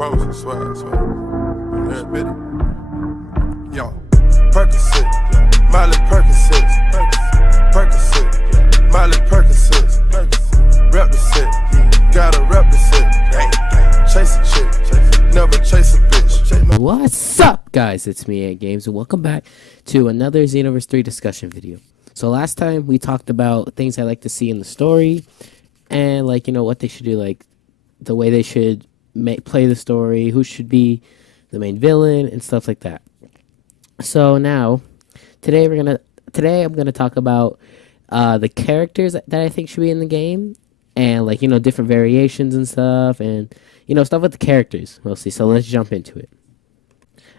promise, I swear, I swear. You heard me? Yo, Percocet, Miley Percocet, Percocet, Miley Percocet, rep the set, gotta rep the set, chase a chick, never chase a bitch. What's up, guys? It's me, Games, and welcome back to another Xenoverse 3 discussion video. So last time we talked about things I like to see in the story, and like, you know, what they should do, like the way they should play the story, who should be the main villain, and stuff like that. So now, today I'm gonna talk about the characters that I think should be in the game, and like, you know, different variations and stuff, and you know, stuff with the characters mostly. So let's jump into it.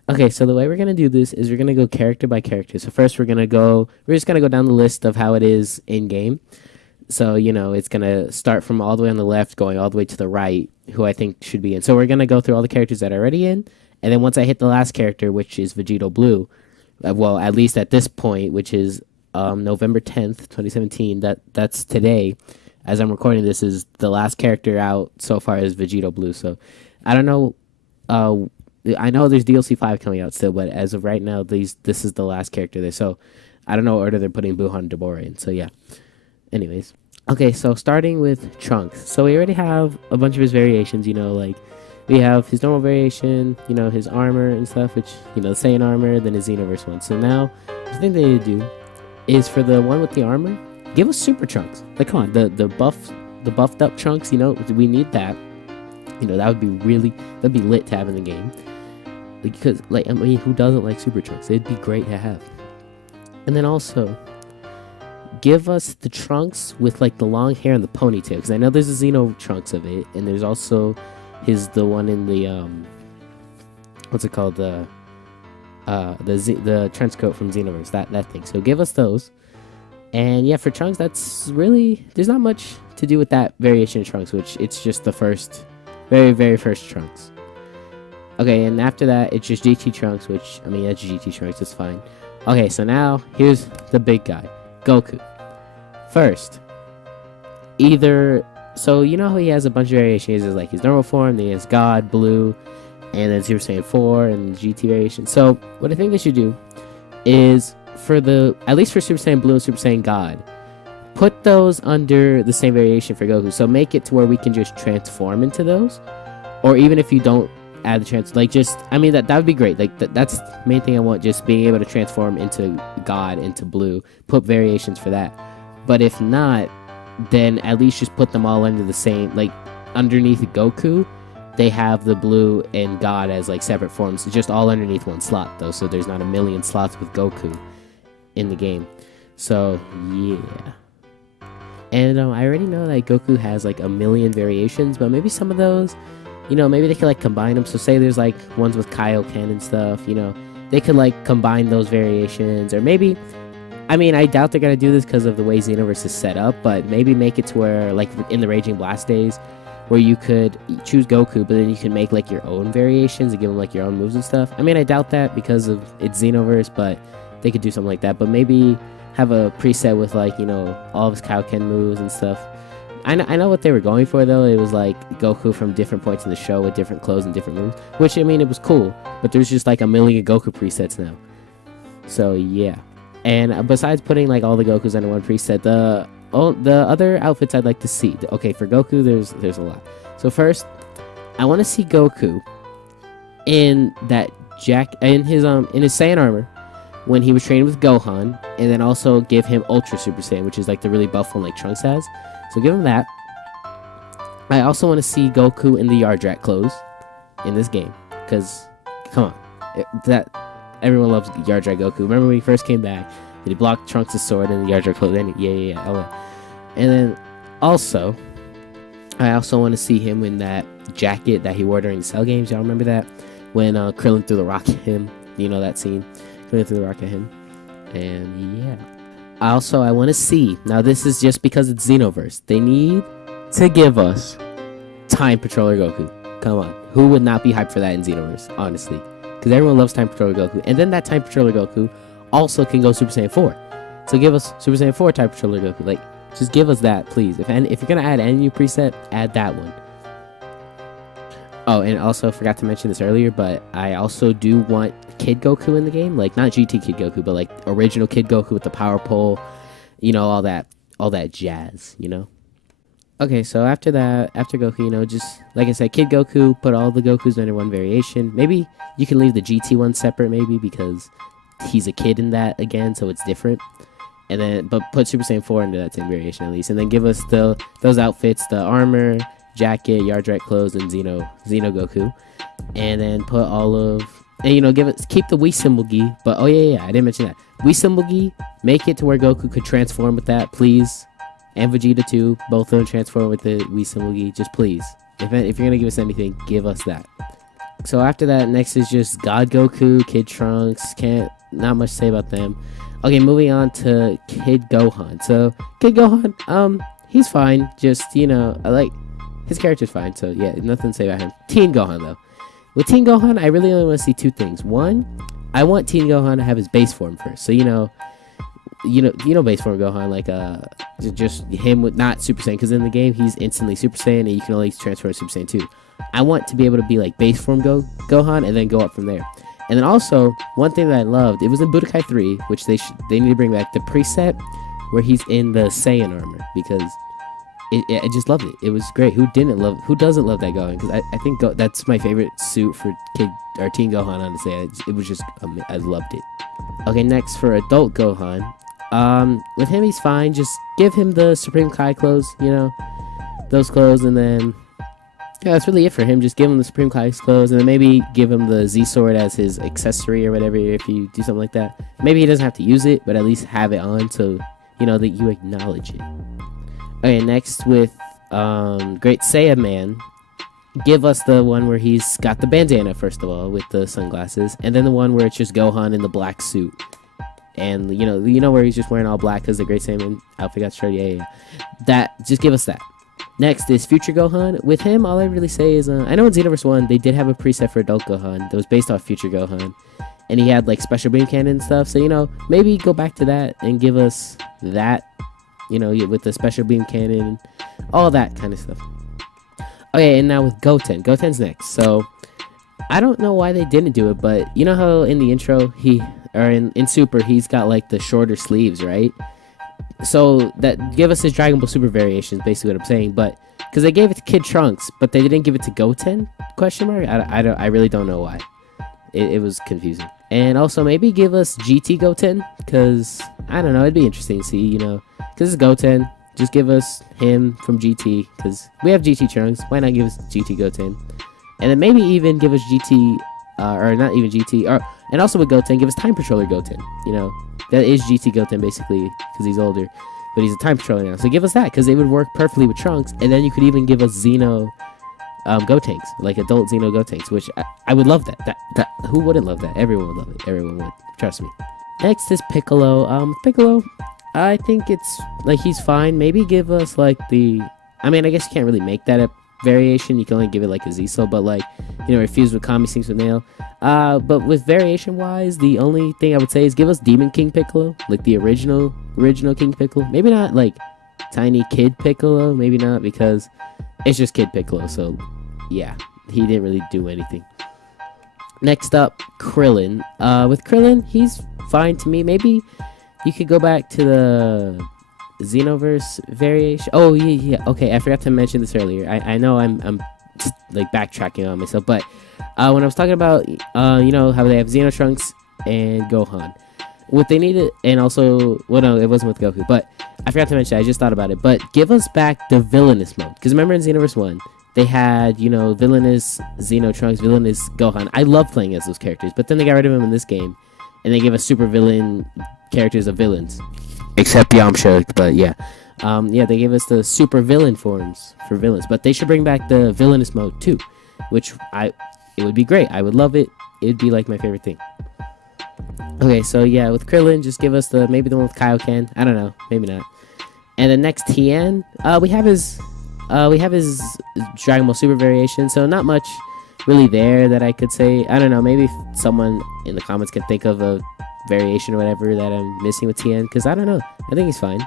Okay, so the way we're gonna do this is we're gonna go character by character. So first we're just gonna go down the list of how it is in game. So, you know, it's gonna start from all the way on the left, going all the way to the right, who I think should be in. So we're gonna go through all the characters that are already in, and then once I hit the last character, which is Vegito Blue, well, at least at this point, which is November 10th, 2017. That's today, as I'm recording this, is the last character out so far is Vegito Blue. So I don't know. I know there's DLC 5 coming out still, but as of right now, this is the last character there. So I don't know what order they're putting Buhan and Deborah in. So yeah. Anyways. Okay, so starting with Trunks. So we already have a bunch of his variations, you know, like we have his normal variation, you know, his armor and stuff, which, you know, the Saiyan armor, then his Xenoverse one. So now, the thing they need to do is for the one with the armor, give us Super Trunks. Like, come on, the buffed up Trunks, you know, we need that. You know, that'd be lit to have in the game. Because, like, I mean, who doesn't like Super Trunks? It'd be great to have. And then also, give us the Trunks with, like, the long hair and the ponytail. Because I know there's a Xeno Trunks of it. And there's also the one in the, what's it called? The trench coat from Xenoverse. That thing. So give us those. And, yeah, for Trunks, that's really, there's not much to do with that variation of Trunks. Which, it's just the very, very first Trunks. Okay, and after that, it's just GT Trunks, which, I mean, that's GT Trunks, it's fine. Okay, so now, here's the big guy, Goku. First, so you know how he has a bunch of variations, there's like his normal form, then he has God, Blue, and then Super Saiyan 4, and GT variation. So, what I think they should do is, at least for Super Saiyan Blue and Super Saiyan God, put those under the same variation for Goku, so make it to where we can just transform into those, or even if you don't add the like, just, I mean, that would be great. Like, that's the main thing I want, just being able to transform into God, into Blue, put variations for that. But if not, then at least just put them all under the same, like, underneath Goku, they have the Blue and God as, like, separate forms, just all underneath one slot, though, so there's not a million slots with Goku in the game. So, yeah. And I already know that Goku has, like, a million variations, but maybe some of those, you know, maybe they could, like, combine them. So say there's, like, ones with Kaioken and stuff, you know. They could, like, combine those variations. Or maybe, I mean, I doubt they're going to do this because of the way Xenoverse is set up. But maybe make it to where, like, in the Raging Blast days, where you could choose Goku, but then you can make, like, your own variations and give them, like, your own moves and stuff. I mean, I doubt that because of it's Xenoverse, but they could do something like that. But maybe have a preset with, like, you know, all of his Kaioken moves and stuff. I know what they were going for, though. It was like Goku from different points in the show with different clothes and different moves, which, I mean, it was cool, but there's just like a million Goku presets now. So yeah. And besides putting like all the Gokus under one preset, the other outfits I'd like to see. Okay, for Goku, there's a lot. So first, I want to see Goku in his Saiyan armor when he was training with Gohan, and then also give him Ultra Super Saiyan, which is like the really buff one like Trunks has. So give him that. I also want to see Goku in the Yardrat clothes in this game. Because, come on. Everyone loves Yardrat Goku. Remember when he first came back? He blocked Trunks' sword in the Yardrat clothes. Yeah. All that. And then, also, I also want to see him in that jacket that he wore during the Cell games. Y'all remember that? When Krillin threw the rock at him. You know that scene? Krillin threw the rock at him. And, yeah. I want to see, now this is just because it's Xenoverse, they need to give us Time Patroller Goku. Come on, who would not be hyped for that in Xenoverse, honestly? Because everyone loves Time Patroller Goku. And then that Time Patroller Goku also can go Super Saiyan 4. So give us Super Saiyan 4 Time Patroller Goku. Like, just give us that, please. If you're going to add any new preset, add that one. Oh, and also forgot to mention this earlier, but I also do want Kid Goku in the game, like not GT Kid Goku, but like original Kid Goku with the power pole, all that jazz, Okay, so after that, after Goku, just like I said, Kid Goku, put all the Gokus under one variation. Maybe you can leave the GT one separate, maybe because he's a kid in that again, so it's different. And then, but put Super Saiyan 4 into that same variation at least, and then give us those outfits, the armor, jacket, yard rat clothes, and Xeno Goku, and then put all of, and keep the Wii symbol gi. But oh yeah, I didn't mention that Wii symbol gi. Make it to where Goku could transform with that, please. And Vegeta too, both of them transform with the Wii symbol gi, just please. If you're gonna give us anything, give us that. So after that, next is just God Goku, Kid Trunks. Not much to say about them. Okay, moving on to Kid Gohan. So Kid Gohan, he's fine. Just I like his character's fine. So yeah, nothing to say about him. Teen Gohan though. With Teen Gohan, I really only want to see two things. One, I want Teen Gohan to have his base form first. So base form Gohan, like just him with not Super Saiyan, because in the game he's instantly Super Saiyan and you can only transfer to Super Saiyan 2. I want to be able to be like base form Gohan and then go up from there. And then also one thing that I loved, it was in Budokai 3, which they need to bring back the preset where he's in the Saiyan armor, because I just loved it. It was great. Who doesn't love that Gohan? Because I think that's my favorite suit for Teen Gohan. Honestly, it was just I loved it. Okay, next for adult Gohan. With him he's fine. Just give him the Supreme Kai clothes, those clothes, and then that's really it for him. Just give him the Supreme Kai clothes, and then maybe give him the Z Sword as his accessory or whatever. If you do something like that, maybe he doesn't have to use it, but at least have it on so that you acknowledge it. Okay, next with Great Saiyan Man. Give us the one where he's got the bandana first of all with the sunglasses, and then the one where it's just Gohan in the black suit. And where he's just wearing all black because the Great Saiyan outfit got shredded. Yeah. That, just give us that. Next is Future Gohan. With him, all I really say is I know in Xenoverse 1 they did have a preset for adult Gohan that was based off Future Gohan, and he had like special beam cannon and stuff. So maybe go back to that and give us that. With the special beam cannon, all that kind of stuff. Okay, and now with Goten. Goten's next. So I don't know why they didn't do it, but you know how in the intro in Super he's got like the shorter sleeves, right? So that give us his Dragon Ball Super variations, basically what I'm saying. But because they gave it to Kid Trunks, but they didn't give it to Goten? Question mark. I really don't know why. It was confusing. And also maybe give us GT Goten, because I don't know, it'd be interesting to see, because it's Goten. Just give us him from GT, because we have GT Trunks. Why not give us GT Goten? And then maybe even give us GT, or not even GT, and also with Goten, give us Time Patroller Goten. That is GT Goten basically, because he's older, but he's a Time Patroller now. So give us that, because it would work perfectly with Trunks. And then you could even give us Xeno Gotenks, like adult Xeno Gotenks, which I would love that. That who wouldn't love that? Everyone would love it. Everyone would. Trust me. Next is Piccolo. Piccolo, I think it's like he's fine. Maybe give us like I guess you can't really make that a variation. You can only give it like a Z-Soul, but like refuse with Kami Sinks with Nail. But with variation wise, the only thing I would say is give us Demon King Piccolo, like the original King Piccolo. Maybe not like Tiny Kid Piccolo. Maybe not, because it's just Kid Piccolo. So yeah, he didn't really do anything. Next up, Krillin. With Krillin, he's fine to me. Maybe you could go back to the Xenoverse variation. Oh yeah. Okay, I forgot to mention this earlier. I know I'm like backtracking on myself, but when I was talking about how they have Xeno Trunks and Gohan, what they needed, and also no, it wasn't with Goku, but I forgot to mention. I just thought about it. But give us back the villainous mode, because remember in Xenoverse 1 they had villainous Xeno Trunks, villainous Gohan. I love playing as those characters, but then they got rid of them in this game, and they gave us super villain characters of villains, except Yamcha. But yeah, they gave us the super villain forms for villains, but they should bring back the villainous mode too, which it would be great. I would love it. It'd be like my favorite thing. Okay, so yeah, with Krillin, just give us maybe the one with Kaioken. I don't know, maybe not. And the next Tien, we have his Dragon Ball Super variation. So not much really there that I could say. I don't know, maybe if someone in the comments can think of a variation or whatever that I'm missing with Tien, because I don't know. I think he's fine.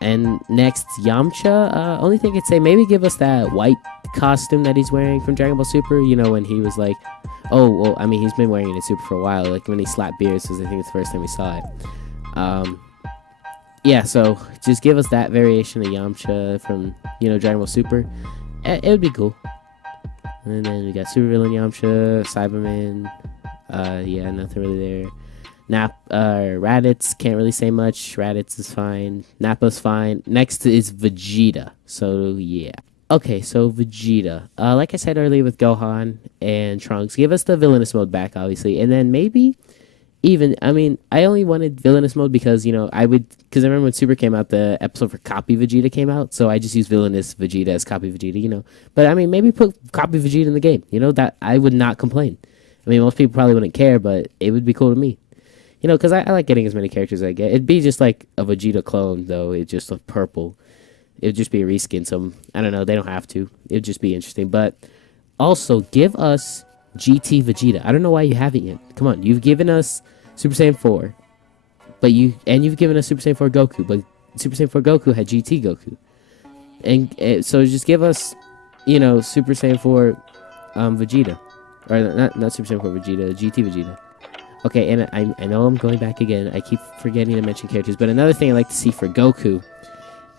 And next, Yamcha. Only thing I could say, maybe give us that white costume that he's wearing from Dragon Ball Super. You know, when he was like, oh, well, I mean, he's been wearing it in Super for a while. Like when he slapped Beerus, because I think it's the first time we saw it. Yeah, so just give us that variation of Yamcha from, you know, Dragon Ball Super. It would be cool. And then we got Super Villain Yamcha, Cyberman. Yeah, nothing really there. Raditz, can't really say much. Raditz is fine. Nappa's fine. Next is Vegeta. So, yeah. Okay, so Vegeta. Like I said earlier with Gohan and Trunks, give us the villainous mode back, obviously. And then maybe even, I mean, I only wanted villainous mode because, you know, because I remember when Super came out, the episode for Copy Vegeta came out. So I just used villainous Vegeta as Copy Vegeta, you know. But, I mean, maybe put Copy Vegeta in the game. You know, that I would not complain. I mean, most people probably wouldn't care, but it would be cool to me. You know, because I like getting as many characters as I get. It'd be just like a Vegeta clone, though. It'd just look purple. It would just be a reskin. So, I don't know. They don't have to. It would just be interesting. But also, give us GT Vegeta. I don't know why you haven't yet. Come on. You've given us Super Saiyan 4. You've given us Super Saiyan 4 Goku. But Super Saiyan 4 Goku had GT Goku. And so just give us, you know, Super Saiyan 4 Vegeta. Or not Super Saiyan 4 Vegeta. GT Vegeta. Okay, and I know I'm going back again. I keep forgetting to mention characters. But another thing I like to see for Goku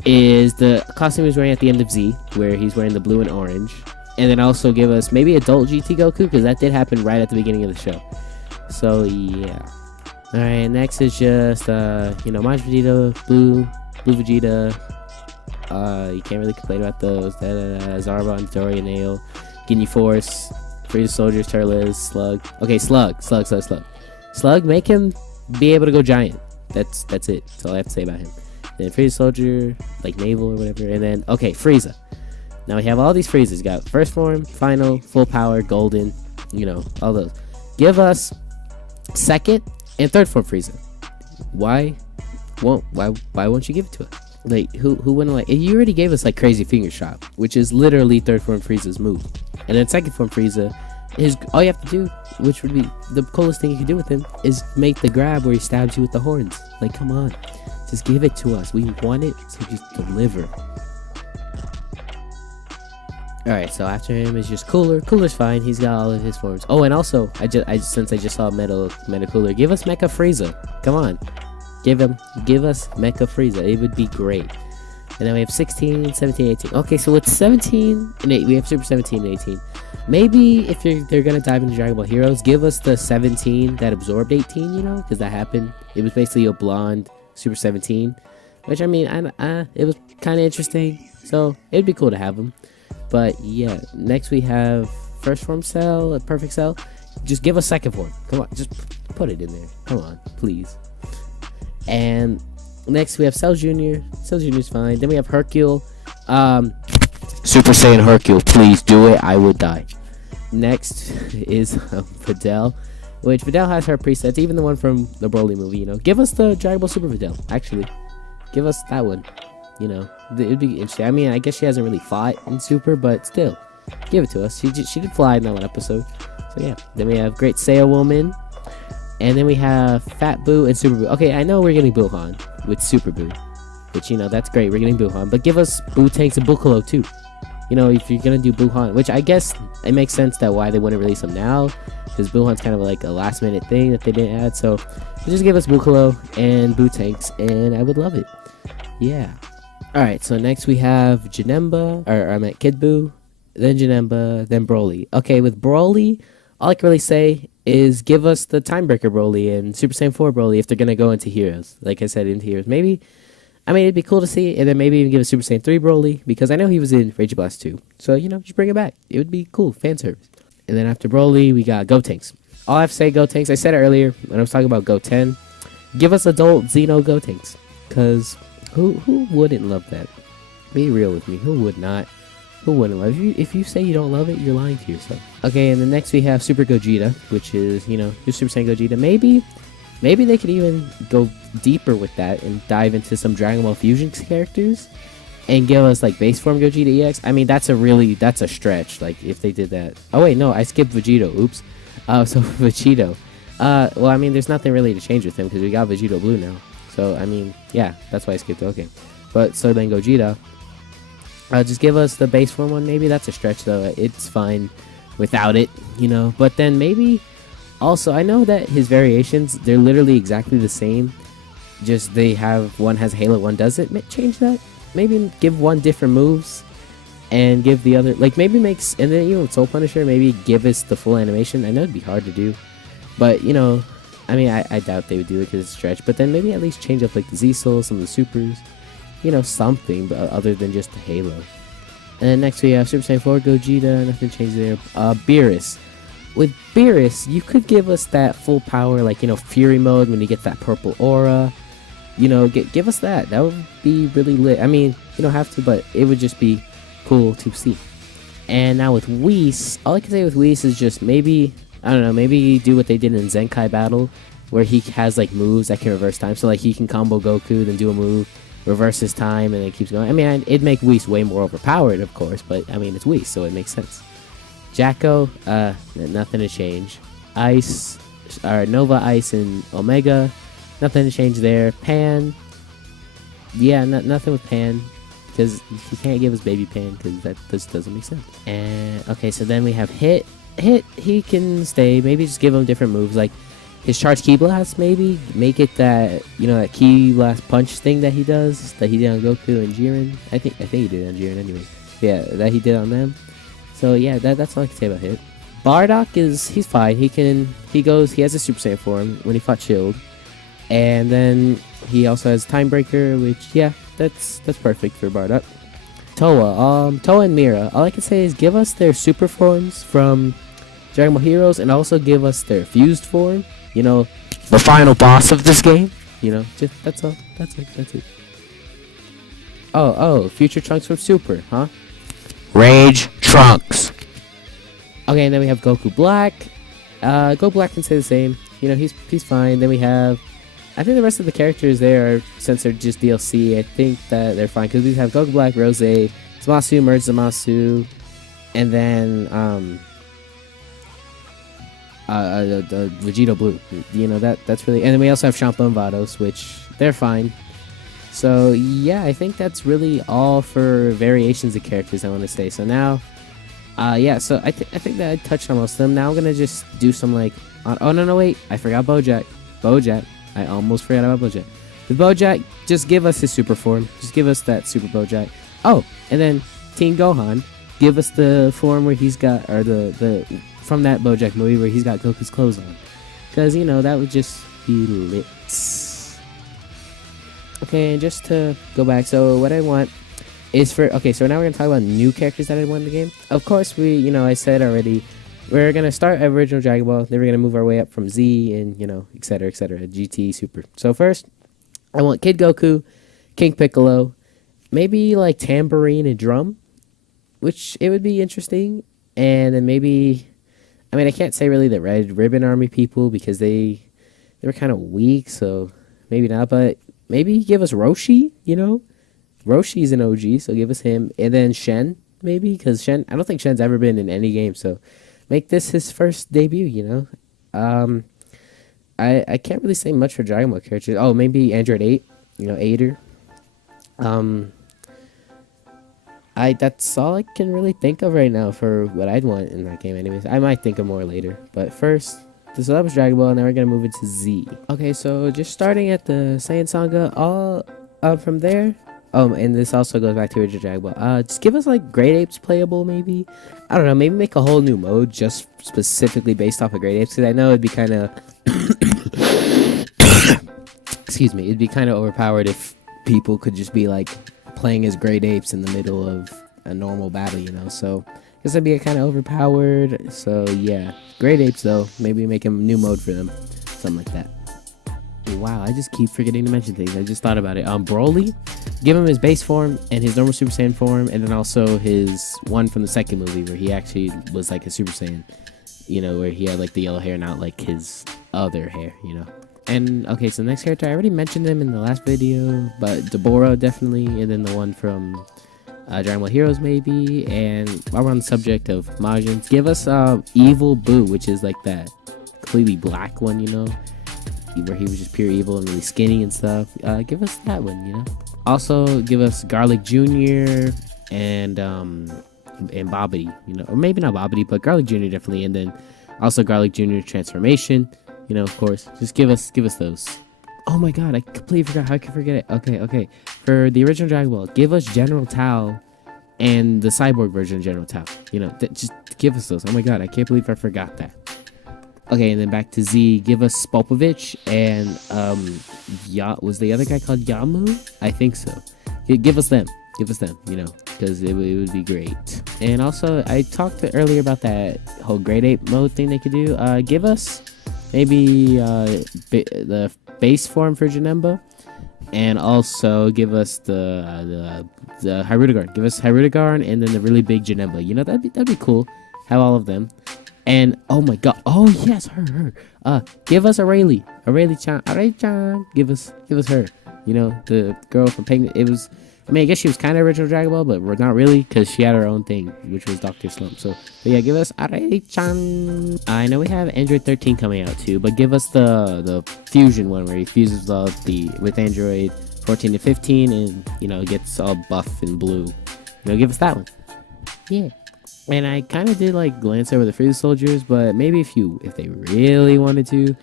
is the costume he's wearing at the end of Z, where he's wearing the blue and orange. And then also give us maybe adult GT Goku, because that did happen right at the beginning of the show. So, yeah. Alright, next is just, you know, Majin Vegeta, Blue Vegeta. You can't really complain about those. Zarbon, Doria, Nail, Ginyu Force, Frieza Soldiers, Turles, Slug. Okay, Slug. Slug, make him be able to go giant. That's it. That's all I have to say about him. Then Frieza Soldier, like Naval or whatever. And then, okay, Frieza. Now we have all these Friezas. You got first form, final, full power, golden, you know, all those. Give us second and third form Frieza. Why won't you give it to us? Like, who wouldn't like? You already gave us like Crazy Finger Shot, which is literally third form Frieza's move. And then second form Frieza is all you have to do, which would be the coolest thing you can do with him, is make the grab where he stabs you with the horns. Like, come on, just give it to us. We want it, so just deliver. Alright, so after him is just Cooler. Cooler's fine. He's got all of his forms. Oh, and also, since I just saw Meta Cooler, give us Mecha Frieza. Come on. Give us Mecha Frieza. It would be great. And then we have 16, 17, 18. Okay, so with 17 and 8, we have Super 17 and 18. Maybe if they're going to dive into Dragon Ball Heroes, give us the 17 that absorbed 18, you know? Because that happened. It was basically a blonde Super 17. Which, I mean, it was kind of interesting. So, it'd be cool to have them. But, yeah. Next we have First Form Cell, a Perfect Cell. Just give us Second Form. Come on, just put it in there. Come on, please. And next we have Cell Jr. Cell Jr.'s fine. Then we have Hercule. Super Saiyan Hercule, please do it. I would die. Next is Videl, which Videl has her presets, even the one from the Broly movie, you know. Give us the Dragon Ball Super Videl, actually. Give us that one, you know. It'd be interesting. I mean, I guess she hasn't really fought in Super, but still, give it to us. She did fly in that one episode. So yeah. Then we have Great Saiyan Woman. And then we have Fat Boo and Super Boo. Okay, I know we're getting Buhan with Super Boo, which, you know, that's great. We're getting Buhan. But give us Boo Tanks and Bukkalo, too. You know, if you're going to do Buhan, which I guess it makes sense that why they wouldn't release them now, because Buhan's kind of like a last-minute thing that they didn't add. So just give us Bukkalo and Boo Tanks, and I would love it. Yeah. Alright, so next we have Janemba, or I meant Kid Boo, then Janemba, then Broly. Okay, with Broly, all I can really say is give us the Timebreaker Broly and Super Saiyan 4 Broly if they're going to go into Heroes. Like I said, into Heroes. Maybe, I mean, it'd be cool to see, and then maybe even give us Super Saiyan 3 Broly, because I know he was in Rage Blast 2. So, you know, just bring it back. It would be cool, fan service. And then after Broly, we got Gotenks. All I have to say, Gotenks, I said it earlier when I was talking about Goten, give us adult Xeno Gotenks, because who wouldn't love that? Be real with me. Who would not? Who wouldn't love it? If you say you don't love it, you're lying to yourself. Okay, and then next we have Super Gogeta, which is, you know, just Super Saiyan Gogeta. Maybe they could even go deeper with that and dive into some Dragon Ball Fusion characters and give us like base form Gogeta EX. I mean, that's a stretch. Like if they did that. Oh wait, no, I skipped Vegito. Oops. So Vegito. Well, I mean, there's nothing really to change with him because we got Vegito Blue now. So I mean, yeah, that's why I skipped. Okay, but so then Gogeta. Just give us the base form one. Maybe that's a stretch though. It's fine without it, you know. But then maybe also, I know that his variations, they're literally exactly the same. Just they have, one has Halo, one doesn't. Change that. Maybe give one different moves and give the other, like maybe makes, and then, you know, Soul Punisher, maybe give us the full animation. I know it'd be hard to do, but you know, I mean, I doubt they would do it because it's a stretch. But then maybe at least change up like the Z Soul, some of the supers, you know, something, but other than just the Halo. And then next we have Super Saiyan 4 Gogeta, nothing changed there. Beerus. With Beerus, you could give us that full power, like, you know, Fury mode when you get that purple aura. You know, give us that. That would be really lit. I mean, you don't have to, but it would just be cool to see. And now with Whis, all I can say with Whis is just maybe, I don't know, maybe do what they did in Zenkai Battle, where he has like moves that can reverse time. So like he can combo Goku, then do a move, reverse his time, and then keeps going. I mean, it'd make Whis way more overpowered, of course, but I mean, it's Whis, so it makes sense. Jacko, nothing to change. Ice, or Nova, Ice, and Omega, nothing to change there. Pan, yeah, nothing with Pan, because he can't give us Baby Pan, because that just doesn't make sense. And okay, so then we have Hit. Hit, he can stay. Maybe just give him different moves, like his charge Ki Blast. Maybe make it that, you know, that Ki Blast punch thing that he does, that he did on Goku and Jiren. I think he did on Jiren anyway. Yeah, that he did on them. So yeah, that's all I can say about Hit. Bardock he's fine. He has a Super Saiyan form when he fought Shield, and then he also has Time Breaker, which, yeah, that's perfect for Bardock. Toa and Mira. All I can say is give us their super forms from Dragon Ball Heroes, and also give us their fused form. You know, the final boss of this game. You know, just that's all. That's it. Oh, Future Trunks from Super, huh? Rage Trunks. Okay, and then we have Goku Black. Goku Black can stay the same. You know, he's fine. Then we have, I think the rest of the characters there, since they're just DLC, I think that they're fine, because we have Goku Black, Rose, Zamasu, Merge Zamasu, and then the Vegito Blue. You know, that's really, and then we also have Champa and Vados, which they're fine. So yeah, I think that's really all for variations of characters I want to say. So now, yeah, so I think that I touched on most of them. Now I'm gonna just do some like, oh no, wait, I forgot Bojack. I almost forgot about Bojack. With Bojack, just give us his super form. Just give us that Super Bojack. Oh, and then Teen Gohan, give us the form where he's got, or the from that Bojack movie where he's got Goku's clothes on. Because, you know, that would just be lit. Okay, and just to go back, so what I want is for, okay, so now we're going to talk about new characters that I want in the game. Of course, I said already, we're going to start at original Dragon Ball, then we're going to move our way up from Z and, you know, etc., GT, Super. So first, I want Kid Goku, King Piccolo, maybe like Tambourine and Drum, which it would be interesting. And then maybe, I mean, I can't say really the Red Ribbon Army people because they were kind of weak, so maybe not, but maybe give us Roshi, you know? Roshi's an OG, so give us him. And then Shen, maybe, because I don't think Shen's ever been in any game, so make this his first debut, you know? I can't really say much for Dragon Ball characters. Oh, maybe Android 8, you know, Aider. That's all I can really think of right now for what I'd want in that game anyways. I might think of more later, but first, so that was Dragon Ball, and now we're going to move into Z. Okay, so just starting at the Saiyan Saga, all from there. Oh, and this also goes back to original Dragon Ball. Just give us like Great Apes playable, maybe. I don't know, maybe make a whole new mode just specifically based off of Great Apes, because I know it'd be kind of excuse me, it'd be kind of overpowered if people could just be like playing as Great Apes in the middle of a normal battle, you know. So I guess that'd be kind of overpowered. So yeah, Great Apes though, maybe make a new mode for them, something like that. Wow, I just keep forgetting to mention things. I just thought about it. Broly, give him his base form and his normal Super Saiyan form, and then also his one from the second movie where he actually was like a Super Saiyan, you know, where he had like the yellow hair, not like his other hair, you know. And okay, so the next character, I already mentioned him in the last video, but Deborah definitely, and then the one from Dragon Ball Heroes maybe. And while we're on the subject of Majins, give us Evil Boo, which is like that completely black one, you know, where he was just pure evil and really skinny and stuff. Give us that one, you know. Also, give us Garlic Jr., and Bobbity, you know, or maybe not Bobbity, but Garlic Jr. definitely, and then also Garlic Jr. transformation, you know, of course. Just give us those. Oh my god, I completely forgot. How I could forget it? Okay. For the original Dragon Ball, give us General Tao and the cyborg version of General Tao. You know, just give us those. Oh my god, I can't believe I forgot that. Okay, and then back to Z, give us Spopovich and was the other guy called Yamu? I think so. Give us them, you know, because it would be great. And also, I talked earlier about that whole grade 8 mode thing they could do. Give us maybe the base form for Janemba, and also give us the Hyrudigarn. Give us Hyrudigarn and then the really big Janemba. You know, that'd be cool. Have all of them. And oh my god, oh yes, her. Give us Aurelie-chan. Give us her. You know, the girl from Penguin. It was, I mean, I guess she was kind of original Dragon Ball, but we're not really, because she had her own thing, which was Dr. Slump. So, but yeah, give us Aurelie-chan. I know we have Android 13 coming out too, but give us the fusion one where he fuses with Android 14 to 15, and you know, gets all buff and blue. You know, give us that one. Yeah. And I kind of did like glance over the Frieza soldiers, but maybe if they really wanted to,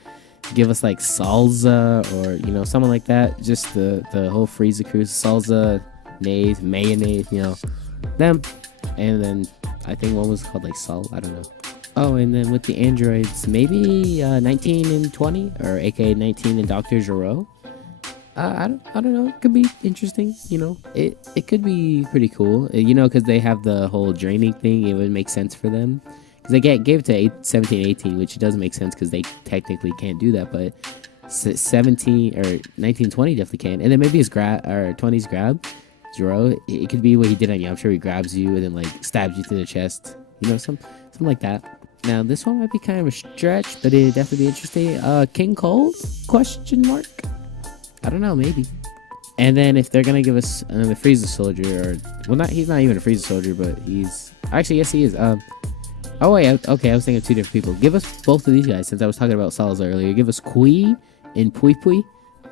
give us like Salsa or, you know, someone like that. Just the whole Frieza crew, Salsa, Nays, Mayonnaise, you know, them. And then I think one was called like Salt, I don't know. Oh, and then with the androids, maybe 19 and 20, or aka 19 and Dr. Gero. I don't know. It could be interesting, you know. It could be pretty cool, you know, because they have the whole draining thing. It would make sense for them, because they gave it to 17, 18, which doesn't make sense because they technically can't do that. But 17 or 19, 20 definitely can. And then maybe his 20's grab, Gero. It could be what he did on you. I'm sure he grabs you and then like stabs you through the chest, you know, something like that. Now this one might be kind of a stretch, but it'd definitely be interesting. King Cold? Question mark. I don't know, maybe. And then if they're gonna give us another Frieza soldier, he's not even a Frieza soldier, but actually, yes, he is. Oh wait, okay, I was thinking of two different people. Give us both of these guys, since I was talking about Salazar earlier. Give us Kui and Pui Pui,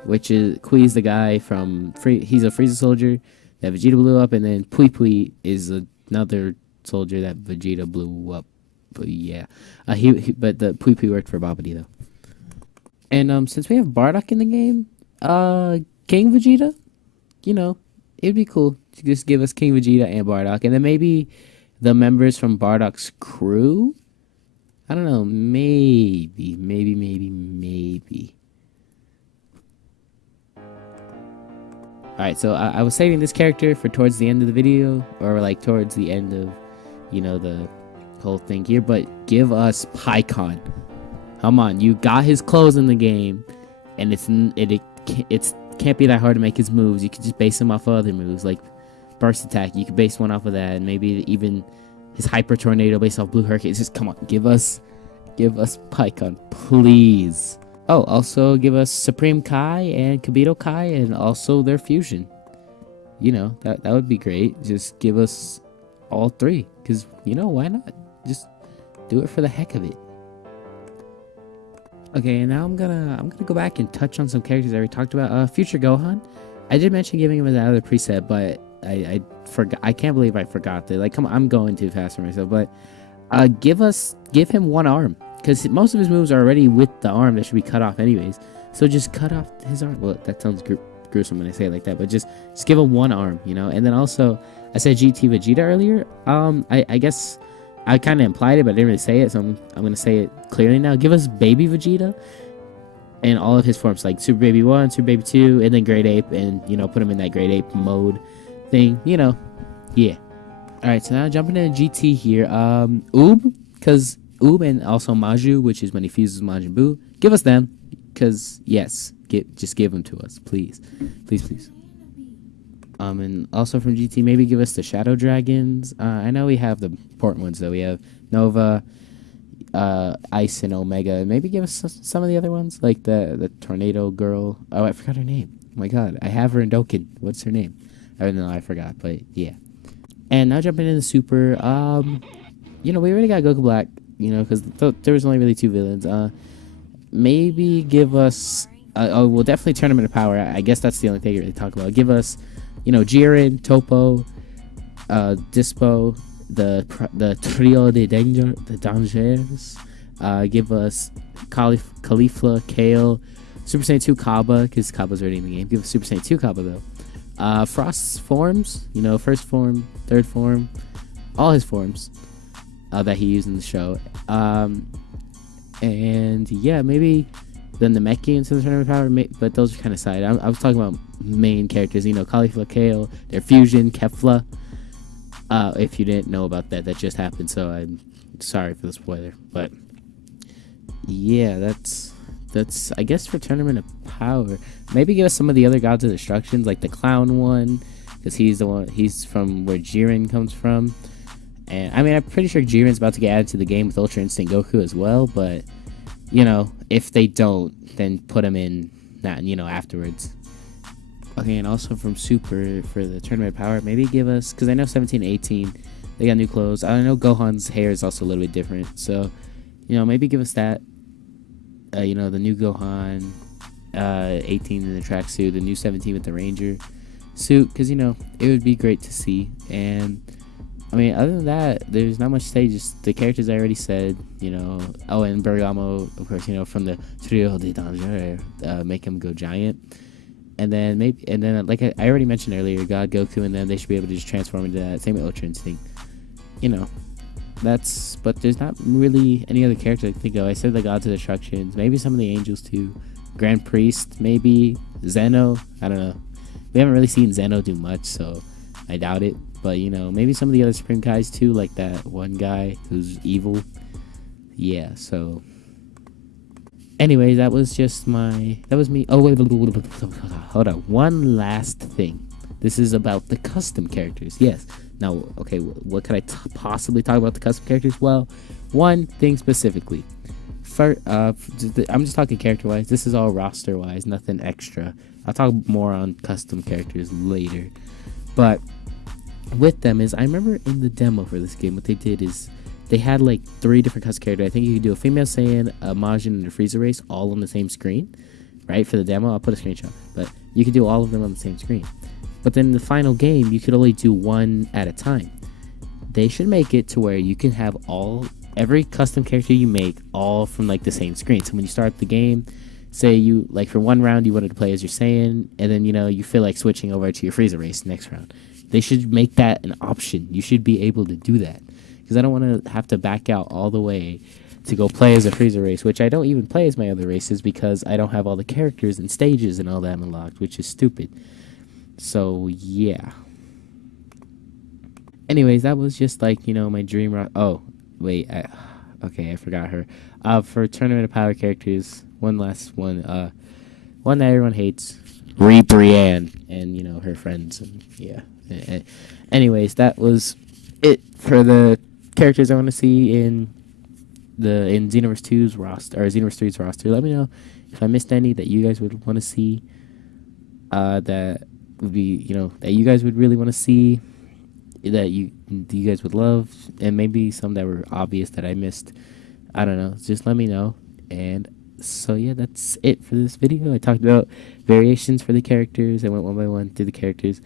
which is Kui's the guy from he's a Frieza soldier that Vegeta blew up, and then Pui Pui is another soldier that Vegeta blew up. But yeah, but the Pui Pui worked for Babidi though. And since we have Bardock in the game, King Vegeta, you know, it'd be cool to just give us King Vegeta and Bardock, and then maybe the members from Bardock's crew. I don't know, maybe. Alright, so I was saving this character for towards the end of the video, or like towards the end of, you know, the whole thing here, but give us Pycon. Come on, you got his clothes in the game, and it can't be that hard to make his moves. You could just base him off of other moves, like Burst Attack. You could base one off of that, and maybe even his Hyper Tornado based off Blue Hurricane. It's just, come on, give us Pycon, please. Oh, also give us Supreme Kai and Kibito Kai, and also their fusion. You know, that would be great. Just give us all three, because, you know, why not? Just do it for the heck of it. Okay, and now I'm gonna go back and touch on some characters I already talked about. Future Gohan, I did mention giving him another preset, but I forgot. I can't believe I forgot that. Like, come on, I'm going too fast for myself. But give him one arm, because most of his moves are already with the arm that should be cut off anyways. So just cut off his arm. Well, that sounds gruesome when I say it like that, but just give him one arm, you know. And then also, I said GT Vegeta earlier. I guess I kind of implied it, but I didn't really say it, so I'm going to say it clearly now. Give us Baby Vegeta in all of his forms, like Super Baby 1, Super Baby 2, and then Great Ape, and, you know, put him in that Great Ape mode thing, you know. Yeah. Alright, so now jumping into GT here. Oob, because Oob and also Maju, which is when he fuses Majin Buu. Give us them, because, yes, just give them to us, please. Please. And also from GT, maybe give us the Shadow Dragons. I know we have the important ones, though. We have Nova, Ice, and Omega. Maybe give us some of the other ones, like the Tornado Girl. Oh, I forgot her name. Oh my god, I have her in Dokkan. What's her name? I don't know, I forgot, but yeah. And now jumping into Super, you know, we already got Goku Black, you know, because there was only really two villains. Maybe give us, we'll definitely turn him into power. I guess that's the only thing you really talk about. Give us, you know, Jiren, Topo, Dispo, the Trio de Danger, the Dangers. Give us Caulifla, Kale, Super Saiyan 2 Kaba, because Kaba's already in the game. Give us Super Saiyan 2 Kaba, though. Frost's forms, first form, third form, all his forms that he used in the show. And yeah, maybe then the Namekians in the Tournament of Power, but those are kind of side. I was talking about main characters, Caulifla, Kale, their fusion, Kefla. If you didn't know about that just happened, so I'm sorry for the spoiler. But yeah, that's I guess for Tournament of Power. Maybe give us some of the other Gods of Destructions, like the Clown one, because he's from where Jiren comes from. And I mean, I'm pretty sure Jiren's about to get added to the game with Ultra Instinct Goku as well, but if they don't, then put him in afterwards. Okay, and also from Super for the Tournament of Power, maybe give us, because I know 17 18, they got new clothes. I know Gohan's hair is also a little bit different, so maybe give us that. The new Gohan, 18 in the tracksuit, the new 17 with the Ranger suit, because it would be great to see. And I mean, other than that, there's not much to say. Just the characters I already said, Oh, and Bergamo, of course, from the Trio de Danger, make him go giant. And then like I already mentioned earlier, God, Goku, and then they should be able to just transform into that. Same with Ultra Instinct. But there's not really any other character I can think of. I said the Gods of Destructions, maybe some of the Angels too. Grand Priest, maybe Zeno. I don't know. We haven't really seen Zeno do much, so I doubt it. But maybe some of the other Supreme guys too, like that one guy who's evil. Yeah. So, anyway, that was me. Oh wait, hold on. One last thing. This is about the custom characters. Yes. Now, okay, what could I possibly talk about the custom characters? Well, one thing specifically. I'm just talking character-wise. This is all roster-wise, nothing extra. I'll talk more on custom characters later. But with them I remember in the demo for this game, what they did is they had like 3 different custom characters. I think you could do a female Saiyan, a Majin, and a Frieza race all on the same screen, right? For the demo, I'll put a screenshot. But you could do all of them on the same screen. But then in the final game, you could only do one at a time. They should make it to where you can have every custom character you make all from like the same screen. So when you start the game, say you like for one round you wanted to play as your Saiyan, and then you feel like switching over to your Frieza race next round. They should make that an option. You should be able to do that, because I don't want to have to back out all the way to go play as a Frieza race, which I don't even play as my other races because I don't have all the characters and stages and all that unlocked, which is stupid. So yeah. Anyways, that was just like my dream. Oh wait, okay, I forgot her. For Tournament of Power characters, one last one. One that everyone hates, Brienne, and her friends, and yeah. Anyways, that was it for the characters I want to see in Xenoverse 2's roster or Xenoverse 3's roster. Let me know if I missed any that you guys would want to see. That would be that you guys would really want to see, that you guys would love, and maybe some that were obvious that I missed. I don't know. Just let me know. And so yeah, that's it for this video. I talked about variations for the characters. I went one by one through the characters,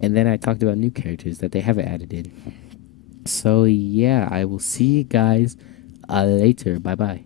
and then I talked about new characters that they haven't added in. So yeah, I will see you guys later. Bye bye.